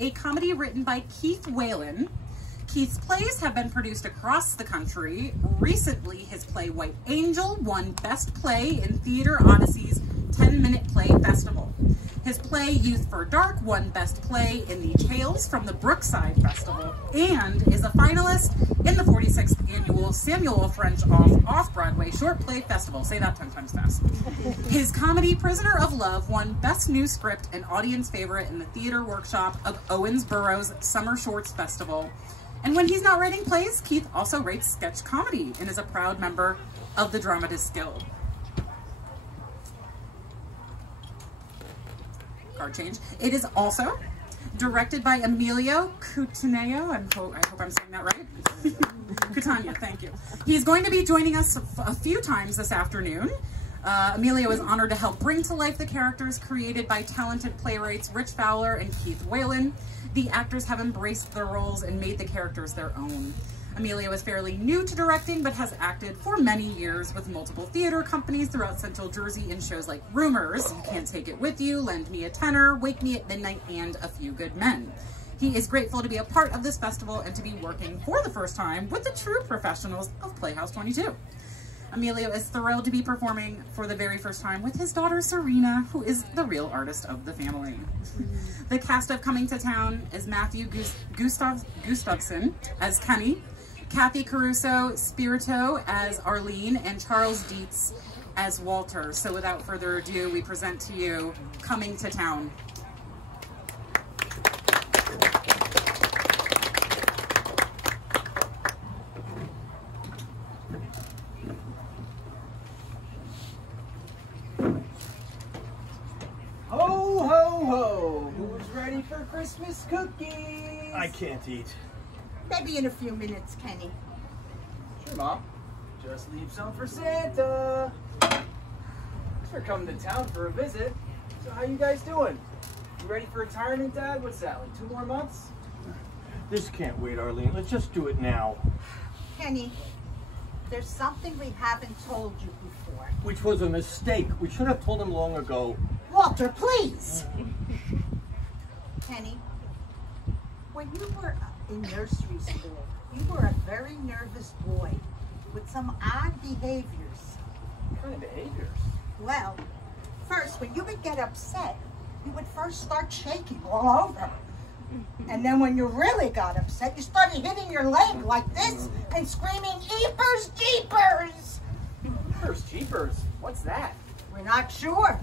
a comedy written by Keith Whalen. Keith's plays have been produced across the country. Recently, his play White Angel won Best Play in Theater Odyssey's 10-Minute Play Festival. His play Youth for Dark won Best Play in the Tales from the Brookside Festival and is a finalist in the 46th Annual Samuel French Off-Broadway Short Play Festival. Say that 10 times fast. His comedy Prisoner of Love won Best New Script and Audience Favorite in the Theater Workshop of Owensboro's Summer Shorts Festival. And when he's not writing plays, Keith also writes sketch comedy and is a proud member of the Dramatists Guild. Card change. It is also directed by Emilio Coutinho. I hope I'm saying that right. Coutinho, thank you. He's going to be joining us a few times this afternoon. Emilio is honored to help bring to life the characters created by talented playwrights Rich Fowler and Keith Whalen. The actors have embraced their roles and made the characters their own. Emilio is fairly new to directing, but has acted for many years with multiple theater companies throughout Central Jersey in shows like Rumors, You Can't Take It With You, Lend Me a Tenor, Wake Me at Midnight, and A Few Good Men. He is grateful to be a part of this festival and to be working for the first time with the true professionals of Playhouse 22. Emilio is thrilled to be performing for the very first time with his daughter Serena, who is the real artist of the family. The cast of Coming to Town is Matthew Gustafson as Kenny, Kathy Caruso Spirito as Arlene, and Charles Dietz as Walter. So without further ado, we present to you Coming to Town. Ho, ho, ho! Who's ready for Christmas cookies? I can't eat. Maybe in a few minutes, Kenny. Sure, Mom. Just leave some for Santa. Thanks for coming to town for a visit. So how you guys doing? You ready for retirement, Dad? What's that, like 2 more months? This can't wait, Arlene. Let's just do it now. Kenny, there's something we haven't told you before. Which was a mistake. We should have told him long ago. Walter, please! Kenny, when you were in nursery school, you were a very nervous boy with some odd behaviors. What kind of behaviors? Well, first, when you would get upset, you would first start shaking all over. And then when you really got upset, you started hitting your leg like this and screaming, "Jeepers, jeepers!" Jeepers, jeepers. What's that? We're not sure.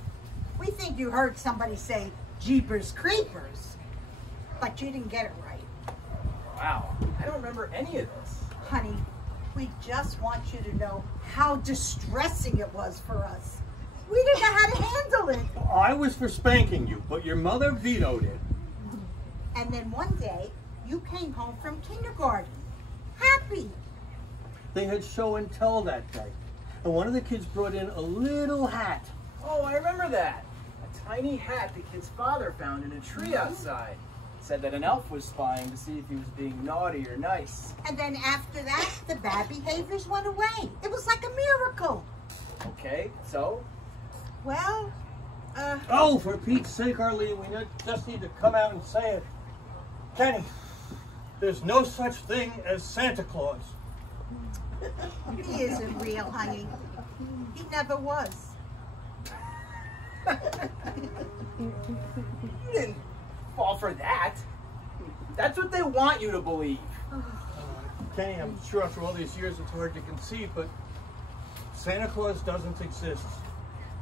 We think you heard somebody say, "Jeepers, creepers." But you didn't get it right. Wow, I don't remember any of this. Honey, we just want you to know how distressing it was for us. We didn't know how to handle it. I was for spanking you, but your mother vetoed it. And then one day, you came home from kindergarten, happy. They had show and tell that day. And one of the kids brought in a little hat. Oh, I remember that. A tiny hat the kid's father found in a tree outside. Said that an elf was spying to see if he was being naughty or nice. And then after that, the bad behaviors went away. It was like a miracle. Okay, so? Well, Oh, for Pete's sake, Arlene, we just need to come out and say it. Kenny, there's no such thing as Santa Claus. he isn't real, honey. He never was. You didn't fall for that. That's what they want you to believe. Kenny, I'm sure after all these years it's hard to conceive, but Santa Claus doesn't exist.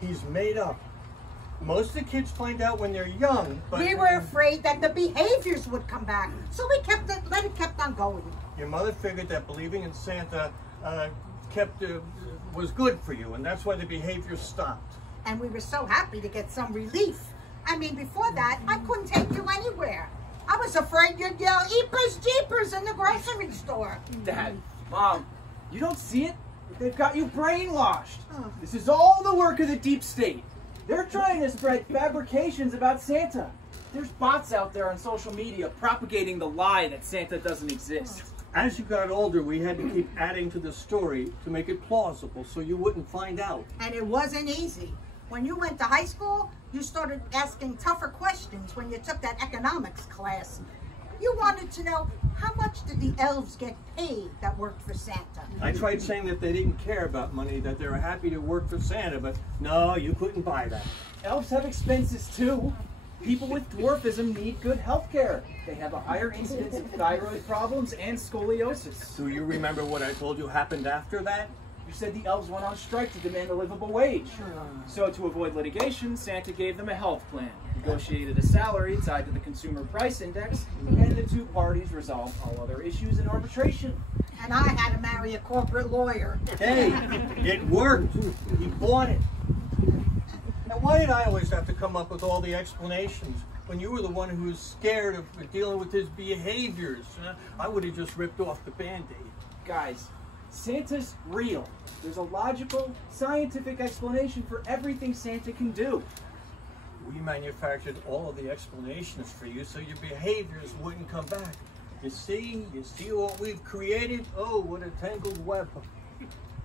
He's made up. Most of the kids find out when they're young, but... We were afraid that the behaviors would come back, so we kept on going. Your mother figured that believing in Santa was good for you, and that's why the behavior stopped. And we were so happy to get some relief. I mean, before that, I couldn't take you anywhere. I was afraid you'd yell, "Jeepers, jeepers," in the grocery store. Dad, Mom, you don't see it? They've got you brainwashed. This is all the work of the deep state. They're trying to spread fabrications about Santa. There's bots out there on social media propagating the lie that Santa doesn't exist. As you got older, we had to keep adding to the story to make it plausible so you wouldn't find out. And it wasn't easy. When you went to high school, you started asking tougher questions when you took that economics class. You wanted to know, how much did the elves get paid that worked for Santa? I tried saying that they didn't care about money, that they were happy to work for Santa, but no, you couldn't buy that. Elves have expenses too. People with dwarfism need good health care. They have a higher incidence of thyroid problems and scoliosis. Do you remember what I told you happened after that? You said the elves went on strike to demand a livable wage. So to avoid litigation, Santa gave them a health plan, negotiated a salary tied to the consumer price index, and the two parties resolved all other issues in arbitration. And I had to marry a corporate lawyer. Hey, it worked. He bought it. Now, why did I always have to come up with all the explanations when you were the one who was scared of dealing with his behaviors? I would have just ripped off the Band-Aid. Guys, Santa's real. There's a logical, scientific explanation for everything Santa can do. We manufactured all of the explanations for you so your behaviors wouldn't come back. You see what we've created? Oh, what a tangled web.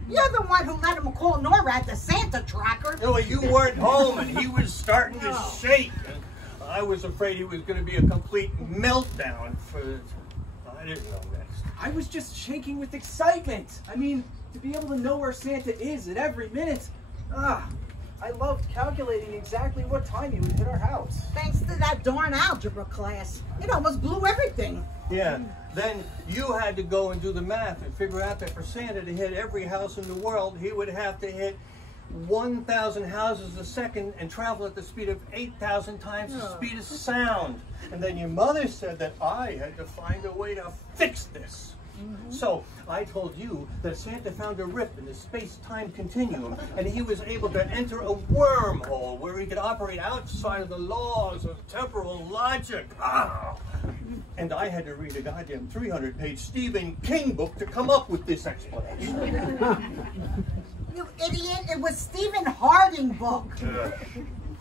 You're the one who let him call NORAD the Santa tracker. No, you weren't home and he was starting to shake. And I was afraid he was going to be a complete meltdown I didn't know next. I was just shaking with excitement. I mean, to be able to know where Santa is at every minute. I loved calculating exactly what time he would hit our house. Thanks to that darn algebra class. It almost blew everything. Yeah, then you had to go and do the math and figure out that for Santa to hit every house in the world, he would have to hit 1,000 houses a second and travel at the speed of 8,000 times the speed of sound. And then your mother said that I had to find a way to fix this. So I told you that Santa found a rip in the space-time continuum and he was able to enter a wormhole where he could operate outside of the laws of temporal logic. And I had to read a goddamn 300-page Stephen King book to come up with this explanation. You idiot, it was Stephen Harding book.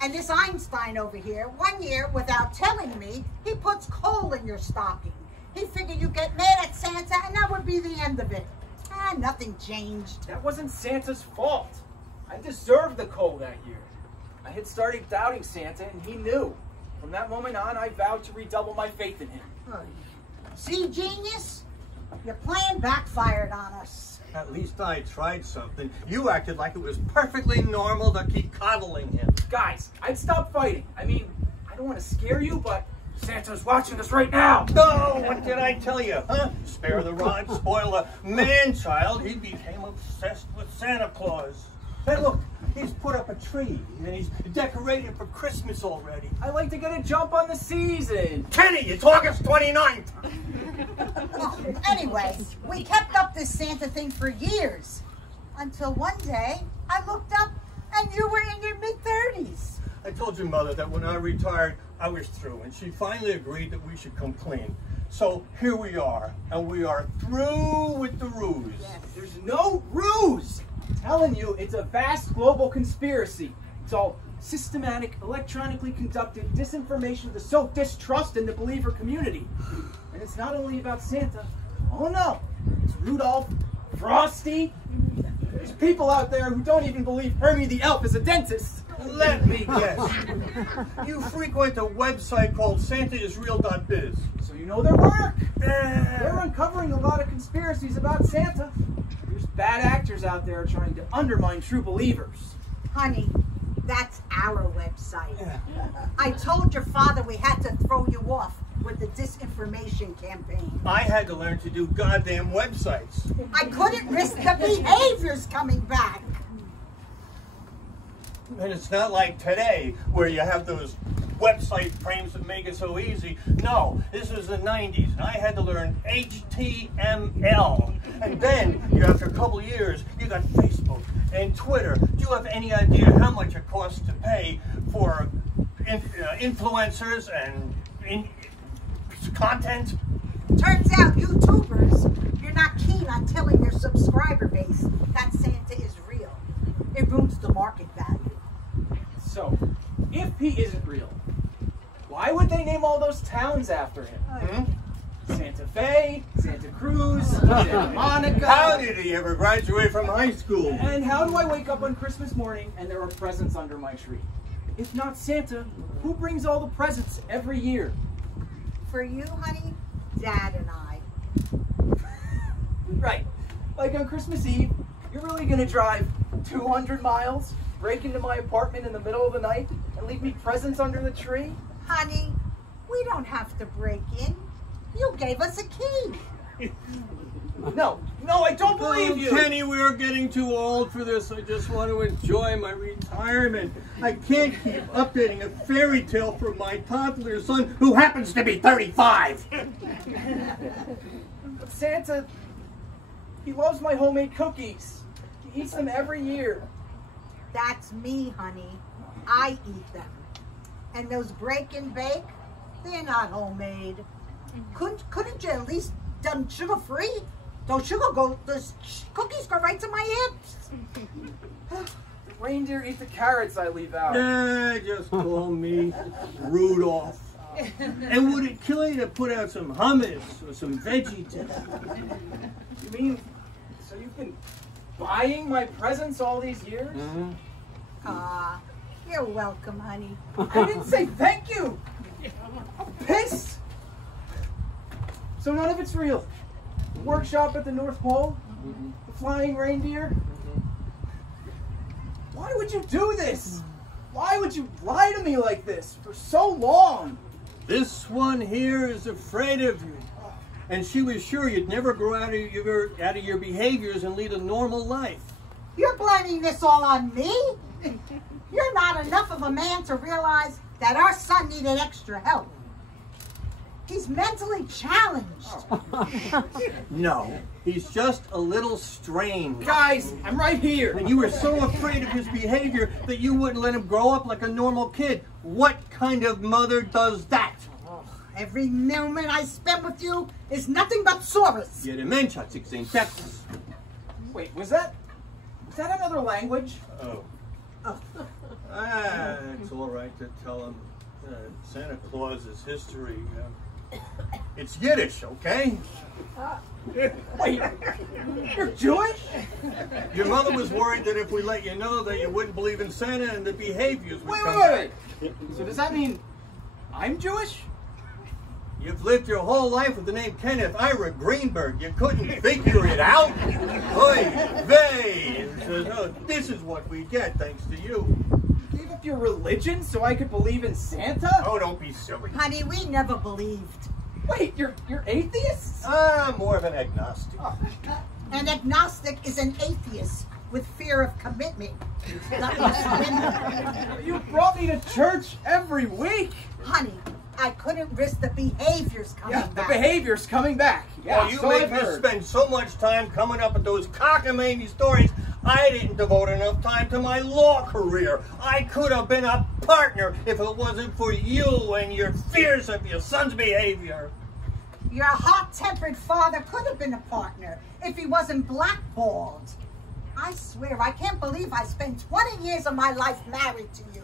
And this Einstein over here, one year, without telling me, he puts coal in your stocking. He figured you'd get mad at Santa and that would be the end of it. Nothing changed. That wasn't Santa's fault. I deserved the coal that year. I had started doubting Santa and he knew. From that moment on, I vowed to redouble my faith in him. See, genius? Your plan backfired on us. At least I tried something. You acted like it was perfectly normal to keep coddling him. Guys, I'd stop fighting. I mean, I don't want to scare you, but Santa's watching us right now. No, what did I tell you, huh? Spare the rod, spoil the man-child. He became obsessed with Santa Claus. Hey, look, he's put up a tree, and he's decorated for Christmas already. I like to get a jump on the season. Kenny, it's August 29th. Anyway, we kept up this Santa thing for years. Until one day, I looked up, and you were in your mid-30s. I told your mother that when I retired, I was through, and she finally agreed that we should come clean. So here we are, and we are through with the ruse. Yes. There's no ruse. I'm telling you, it's a vast global conspiracy. It's all systematic, electronically conducted disinformation to sow distrust in the believer community. And it's not only about Santa. Oh no, it's Rudolph, Frosty. There's people out there who don't even believe Hermie the Elf is a dentist. Let me guess. You frequent a website called santaisreal.biz. So you know their work. They're uncovering a lot of conspiracies about Santa. There's bad actors out there trying to undermine true believers. Honey, that's our website. I told your father we had to throw you off with the disinformation campaign. I had to learn to do goddamn websites. I couldn't risk the behaviors coming back. And it's not like today where you have those website frames that make it so easy. No, this was the 90s, and I had to learn HTML. And then, after a couple of years, you got Facebook and Twitter. Do you have any idea how much it costs to pay for influencers and content? Turns out, YouTubers, you're not keen on telling your subscriber base that Santa is real. It ruins the market value. So, if he isn't real, why would they name all those towns after him? Santa Fe, Santa Cruz, Santa Monica. How did he ever graduate from high school? And how do I wake up on Christmas morning and there are presents under my tree? If not Santa, who brings all the presents every year? For you, honey, Dad and I. Right. Like on Christmas Eve, you're really gonna drive 200 miles, break into my apartment in the middle of the night, and leave me presents under the tree? Honey, we don't have to break in. You gave us a key. No, I don't believe you. Kenny, we are getting too old for this. I just want to enjoy my retirement. I can't keep updating a fairy tale for my toddler son, who happens to be 35. But Santa, he loves my homemade cookies. He eats them every year. That's me, honey. I eat them. And those break and bake, they're not homemade. Couldn't you at least done sugar-free? Those cookies go right to my hips. Reindeer eat the carrots I leave out. Just call me Rudolph. And would it kill you to put out some hummus or some veggie dip? You mean, so you've been buying my presents all these years? Ah, you're welcome, honey. I didn't say thank you. I'm pissed. So none of it's real. The workshop at the North Pole, the flying reindeer. Why would you do this? Why would you lie to me like this for so long? This one here is afraid of you. And she was sure you'd never grow out of your behaviors and lead a normal life. You're blaming this all on me? You're not enough of a man to realize that our son needed extra help. He's mentally challenged. No, he's just a little strange. Guys, I'm right here. And you were so afraid of his behavior that you wouldn't let him grow up like a normal kid. What kind of mother does that? Every moment I spend with you is nothing but solace. Your dementia, in Texas. Wait, was that another language? Oh. It's all right to tell him Santa Claus's history. It's Yiddish, okay? Wait, you're Jewish? Your mother was worried that if we let you know that you wouldn't believe in Santa and the behaviors would come Wait. back. So does that mean I'm Jewish? You've lived your whole life with the name Kenneth Ira Greenberg. You couldn't figure it out? Oy vey! No, this is what we get thanks to you. You gave up your religion so I could believe in Santa? Oh, don't be silly. Honey, we never believed. Wait, you're atheists? More of an agnostic. An agnostic is an atheist with fear of commitment. You brought me to church every week. Honey, I couldn't risk the behaviors coming The back. behaviors coming back. Yeah, Well, you so made I've me heard. spend so much time coming up with those cockamamie stories, I didn't devote enough time to my law career. I could have been a partner if it wasn't for you and your fears of your son's behavior. Your hot-tempered father could have been a partner if he wasn't blackballed. I swear, I can't believe I spent 20 years of my life married to you.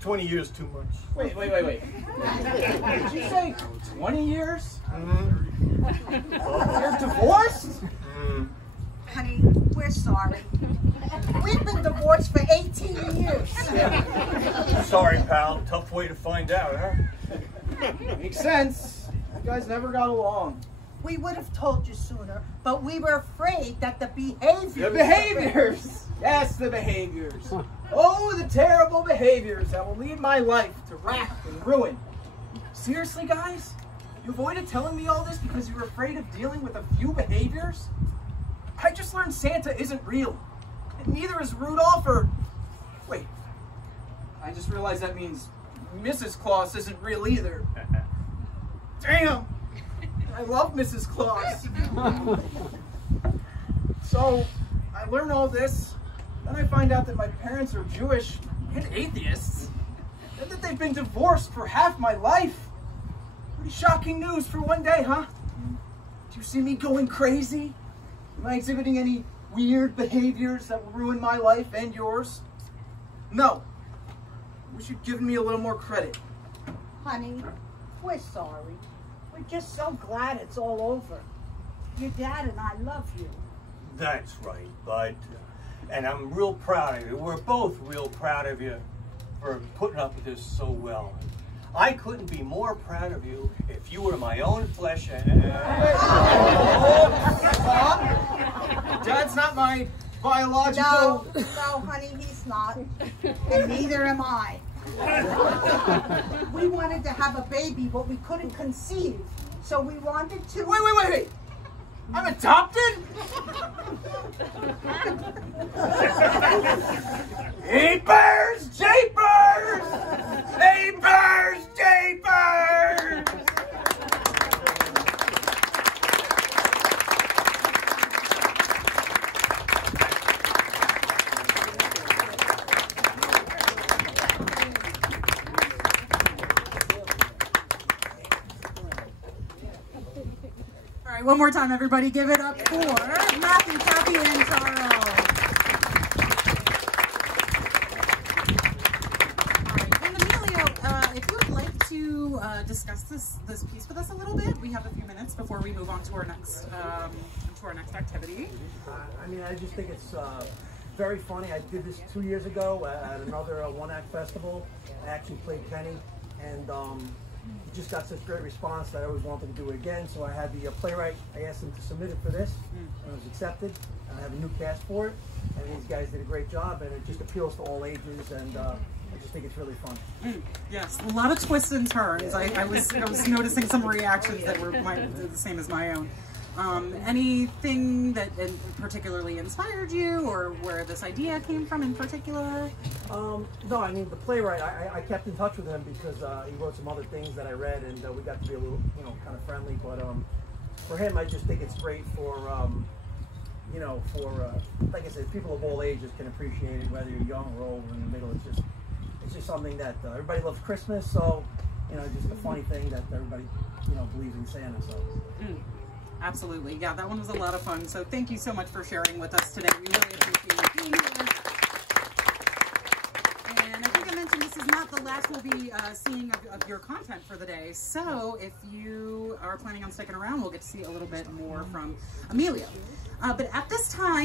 20 years too much. Wait. Did you say 20 years? You're divorced? Honey, we're sorry. We've been divorced for 18 years. Sorry, pal. Tough way to find out, huh? Makes sense. You guys never got along. We would have told you sooner, but we were afraid that the behaviors... The behaviors! Yes, the behaviors. Oh, the terrible behaviors that will lead my life to wrath and ruin. Seriously, guys? You avoided telling me all this because you were afraid of dealing with a few behaviors? I just learned Santa isn't real. And neither is Rudolph or... Wait. I just realized that means Mrs. Claus isn't real either. Damn! I love Mrs. Claus. So, I learn all this, then I find out that my parents are Jewish and atheists, and that they've been divorced for half my life. Pretty shocking news for one day, huh? Do you see me going crazy? Am I exhibiting any weird behaviors that will ruin my life and yours? No. I wish you'd given me a little more credit. Honey, we're sorry. We're just so glad it's all over. Your dad and I love you. That's right, Bud. And I'm real proud of you. We're both real proud of you for putting up with this so well. I couldn't be more proud of you if you were my own flesh and... Dad's not my biological... No, honey, he's not. And neither am I. We wanted to have a baby, but we couldn't conceive. So we wanted to... Wait. I'm adopted? Apers, japers! Apers, japers! All right, one more time, everybody. Give it up for Matthew, Kathy, and Charles. All right, and Emilio, if you would like to discuss this piece with us a little bit, we have a few minutes before we move on to our next activity. I mean, I just think it's very funny. I did this 2 years ago at another one-act festival. I actually played Kenny, and just got such great response that I always wanted to do it again. So I had the playwright, I asked him to submit it for this, and it was accepted. I have a new cast for it, and these guys did a great job, and it just appeals to all ages, and I just think it's really fun. Yes, a lot of twists and turns. I was noticing some reactions that were the same as my own. Anything that particularly inspired you, or where this idea came from in particular? No, I mean, the playwright, I kept in touch with him because he wrote some other things that I read, and we got to be a little, kind of friendly. But for him, I just think it's great for, like I said, people of all ages can appreciate it, whether you're young or old or in the middle. It's just something that everybody loves Christmas, so, just a funny thing that everybody, believes in Santa, so. Absolutely. Yeah, that one was a lot of fun. So thank you so much for sharing with us today. We really appreciate you being here. And I think I mentioned this is not the last we'll be seeing of your content for the day. So if you are planning on sticking around, we'll get to see a little bit more from Emilio. But at this time,